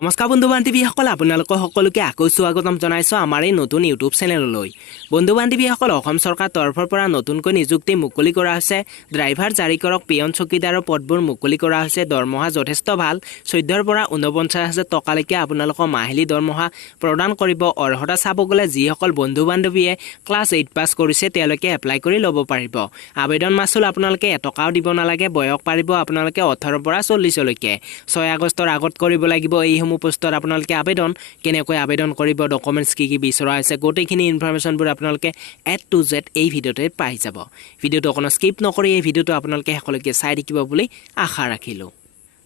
নমস্কাৰ বন্ধু বান্ধৱীসকল আপোনালোক সকলোকে আকৌ স্বাগতম জনাইছো আমাৰ এই নতুন ইউটিউব চেনেললৈ বন্ধু বান্ধৱীসকল অসম চৰকাৰ তৰফৰ পৰা নতুনকৈ নিযুক্তি মুকলি কৰা হৈছে ড্ৰাইভাৰ জাৰিকৰক পিয়ন চকীদাৰৰ পদবোৰ মুকলি কৰা হৈছে দৰমহা যথেষ্ট ভাল 14 পৰা 49000 টকালৈকে আপোনালোক মাহিলী দৰমহা প্ৰদান কৰিব অৰ্হতা চাব গলে যিসকল বন্ধু বান্ধৱীয়ে ক্লাছ 8 পাছ কৰিছে তেওঁলোকে এপ্লাই কৰি ল'ব পাৰিব আবেদন মাচুল আপোনালোকে এটকাও দিব নালাগে বয়স পাৰিব আপোনালোকে 18 পৰা 40 লৈকে 6 আগষ্টৰ আগত কৰিব লাগিব এই পোষ্টৰ আপোনালোকে আবেদন কেনেকৈ আবেদন কৰিব ডকুমেন্টছ কি বিচৰা আছে গোটেইখিনি ইনফৰমেশনবোৰ আপোনালোকে A to Z এই ভিডিওতে পাই যাব ভিডিওটো কোনো স্কিপ নকৰি এই ভিডিওটো আপোনালোকে সকলোকে চাই দেখিব বুলি আশা ৰাখিলো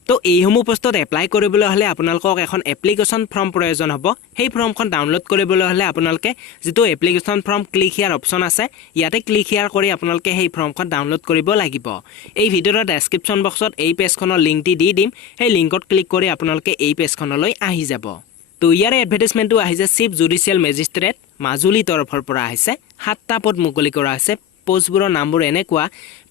তো এই পোষ্টত এপ্লাই কৰিবলৈ হলে আপোনালোকক এখন এপ্লিকেশন ফৰ্ম প্ৰয়োজন হ'ব সেই ফৰ্মখন ডাউনলোড কৰিবলৈ হলে আপোনালোকে যেটো এপ্লিকেশন ফৰ্ম ক্লিক হিয়াৰ অপচন আছে ইয়াতে ক্লিক হিয়াৰ কৰি আপোনালোকে সেই ফৰ্মখন ডাউনলোড কৰিব লাগিব এই ভিডিওৰ ডেসক্ৰিপচন বক্সত এই পেজখনৰ লিংকটি দি দিম সেই লিংকত ক্লিক কৰি আপোনালোকে এই পেজখনলৈ আহি যাব তো ইয়াৰ এডভাৰটাইজমেন্টটো আহিছে চিফ জুডিচিয়েল মেজিস্ট্ৰেট মাজুলী তৰফৰ পৰা আহিছে 7টা পদ মুকলি কৰা আছে পোষ্টবোৰৰ নামবোৰ এনেকুৱা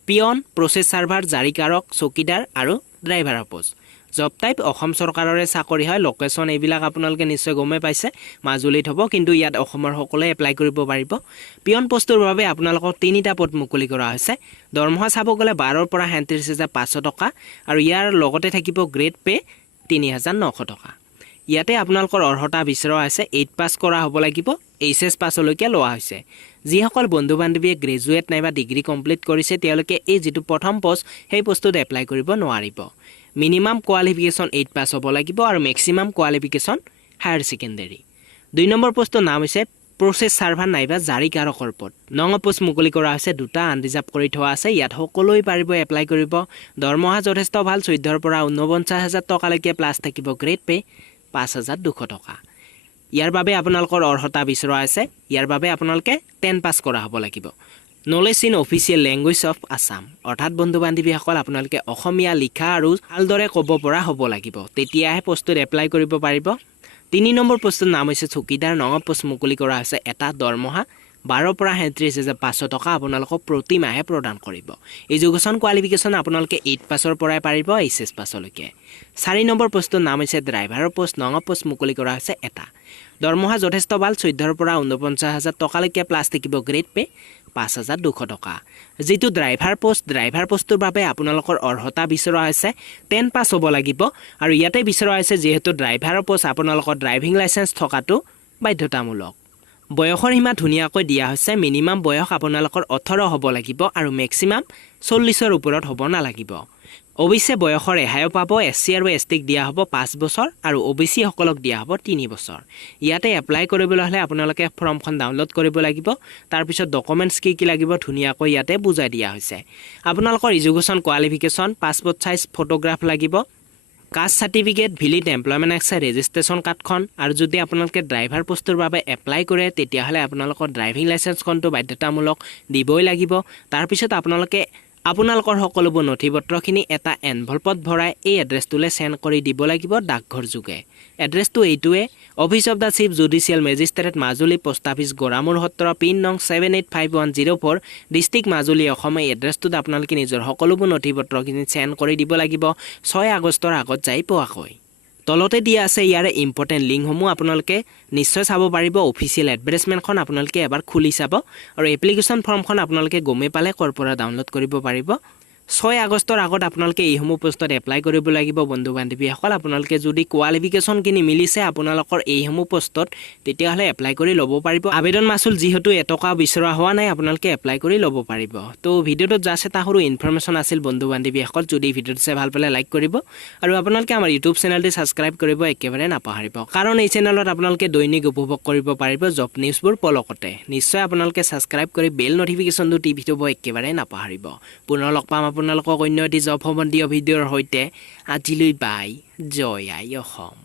পিয়ন প্ৰসেস সাৰ্ভাৰ জাৰিকাৰক চকীদাৰ আৰু ড্ৰাইভাৰৰ পোষ্ট জব টাইপ অসম চৰকাৰৰে চাকৰি হয় লোকেশন এইবিলাক আপোনালোকে নিশ্চয় গমে পাইছে মাজুলীত হ'ব কিন্তু ইয়াত অসমৰ সকলে এপ্লাই কৰিব পাৰিব পিয়ন পোষ্টৰ বাবে আপোনালোকক 3টা পদ মুকলি কৰা হৈছে দৰমহা চাব গলে 12 পৰা 37500 টকা আৰু ইয়াৰ লগতে থাকিব গ্ৰেড পে 3900 টকা ইয়াতে আপোনালোকৰ অৰ্হতা বিচৰা আছে 8 পাছ কৰা হ'ব লাগিব এইচএছ পাছলৈকে লোৱা হৈছে যিসকল বন্ধু বান্ধৱীয়ে গ্ৰেজুৱেট নাইবা ডিগ্ৰী কমপ্লিট কৰিছে তেওঁলোকে এই যেটো প্ৰথম পোষ্ট সেই পোষ্টত এপ্লাই কৰিব নোৱাৰিব মিনিমাম কোৱালিফিকেশন 8 পাছ হ'ব লাগিব আৰু maximum qualification higher secondary 2 number পোষ্টৰ নাম হৈছে প্ৰসেস সাৰ্ভাৰ নাইবা জাৰিকাৰকৰ পদ নং পোষ্ট মুকলি কৰা হৈছে দুটা আনৰিজাৰ্ভ কৰি থোৱা আছে ইয়াত সকলোই পাৰিব এপ্লাই কৰিব দৰমহা যথেষ্ট ভাল 14 পৰা 49000 টকালৈকে প্লাস থাকিব গ্ৰেড পে 5200 টকা ইয়াৰ বাবে আপোনালোকৰ অৰ্হতা বিচৰা আছে ইয়াৰ বাবে আপোনালোকে 10 পাছ কৰা হ'ব লাগিব knowledge in official language of Assam অৰ্থাৎ বন্ধু বান্ধৱীসকল আপোনালোকে অসমীয়া লিখা আৰু ভালদৰে ক'ব পৰা হ'ব লাগিব তেতিয়াহে পোষ্টত এপ্লাই কৰিব পাৰিব 3 নম্বৰ পোষ্টৰ নাম হৈছে চকীদাৰ নং পোষ্ট মুকলি কৰা হৈছে এটা দৰমহা 12 পৰা 37500 টকা আপোনালোকক প্ৰতি মাহে প্ৰদান কৰিব এডুকেশ্যন কোৱালিফিকেশন আপোনালোকে 8 পাছৰ পৰাই পাৰিব এইচএছ পাছলৈকে 4 নম্বৰ পোষ্টৰ নাম হৈছে ড্ৰাইভাৰৰ পোষ্ট নং পোষ্ট মুকলি কৰা হৈছে এটা দৰমহা যথেষ্ট ভাল 14 পৰা 49000 টকালৈকে প্লাস থাকিব গ্ৰেড পে 5200 টকা যেটো ড্ৰাইভাৰ পোষ্টৰ বাবে আপোনালোকৰ অৰ্হতা বিচৰা আছে 10 পাছ হ'ব লাগিব আৰু ইয়াতে বিচৰা আছে যেহেতু ড্ৰাইভাৰৰ পোষ্ট আপোনালোকৰ ড্ৰাইভিং লাইসেন্স থকাটো বাধ্যতামূলক বয়সৰ সীমা ধুনিয়াকৈ দিয়া হৈছে মিনিমাম বয়স আপোনালোকৰ 18 হ'ব লাগিব আৰু ম্যাক্সিমাম 40ৰ ওপৰত হ'ব নালাগিব ওবিসি বয়সৰ ৰেহাই পাব এসসি আৰু এসটিক দিয়া হ'ব 5 বছৰ আৰু ওবিসি সকলক দিয়া হ'ব 3 বছৰ ইয়াতে এপ্লাই কৰিবলৈ হলে আপোনালোকে ফৰ্মখন ডাউনলোড কৰিব লাগিব তাৰ পিছত ডকুমেন্টছ কি লাগিব ধুনিয়াকৈ ইয়াতে বুজাই দিয়া হৈছে আপোনালোকৰ education qualification passport size photograph লাগিব কাষ্ট সাৰ্টিফিকেট ভিলিড এমপ্লয়মেন্ট এক্সে ৰেজিষ্ট্ৰেচন কাৰ্ডখন আৰু যদি আপোনালোকে ড্ৰাইভাৰ পোষ্টৰ বাবে এপ্লাই কৰে তেতিয়া হলে আপোনালোকৰ ড্ৰাইভিং লাইসেন্সখনটো বাধ্যতামূলক দিবই লাগিব তাৰ পিছত আপোনালোকৰ সকলোবোৰ নথিপত্ৰখিনি এটা এনভলপত ভৰাই এই এড্ৰেছটোলে সেন্ড কৰি দিব লাগিব ডাকঘৰ যোগে এড্ৰেছটো এইটোৱে office of the chief judicial magistrate Majuli post office Garamur Satra pin নং 785104 ডিস্ট্ৰিক্ট মাজুলী অসম এই এড্ৰেছটোত আপোনালোকে নিজৰ সকলোবোৰ নথিপত্ৰখিনি সেন্ড কৰি দিব লাগিব 6 আগষ্টৰ আগত যাই পোৱাকৈ তলতে দিয়া আছে ইয়াৰে ইম্পৰ্টেন্ট লিংকসমূহ আপোনালোকে নিশ্চয় চাব পাৰিব অফিচিয়েল এডভাৰটাইজমেন্টখন আপোনালোকে এবাৰ খুলি চাব আৰু এপ্লিকেশন ফৰ্মখন আপোনালোকে গমে পালে কৰ পৰা ডাউনলোড কৰিব পাৰিব 6 আগষ্টৰ আগত আপোনালোকে এই পোষ্টত এপ্লাই কৰিব লাগিব বন্ধু বান্ধৱীসকল আপোনালোকে যদি কোৱালিফিকেশন কিনি মিলিছে আপোনালোকৰ এই পোষ্টত তেতিয়া হলে এপ্লাই কৰি ল'ব পাৰিব আবেদন মাচুল যেহেতু এটকা বিচৰা হোৱা নাই আপোনালোকে এপ্লাই কৰি ল'ব পাৰিব তো ভিডিওটো জাস্ট এটা সৰু ইনফৰমেশন আছিল বন্ধু বান্ধৱীসকল যদি ভিডিওটো চাই ভাল পালে লাইক কৰিব আৰু আপোনালোকে আমাৰ ইউটিউব চেনেলটো সাবস্ক্ৰাইব কৰিব একেবাৰে নাপাহৰিব কাৰণ এই চেনেলত আপোনালোকে দৈনিক উপভোগ কৰিব পাৰিব জব নিউজবোৰ পলকতে নিশ্চয় আপোনালোকে সাবস্ক্ৰাইব কৰি বেল নটিফিকেশনটো টিপি থব একেবাৰে নাপাহৰিব পুনৰ লগ পাম আপোনালোকক অন্য এটি জব সম্বন্ধীয় ভিডিওৰ সৈতে আজিলৈ বাই জয় আই অসম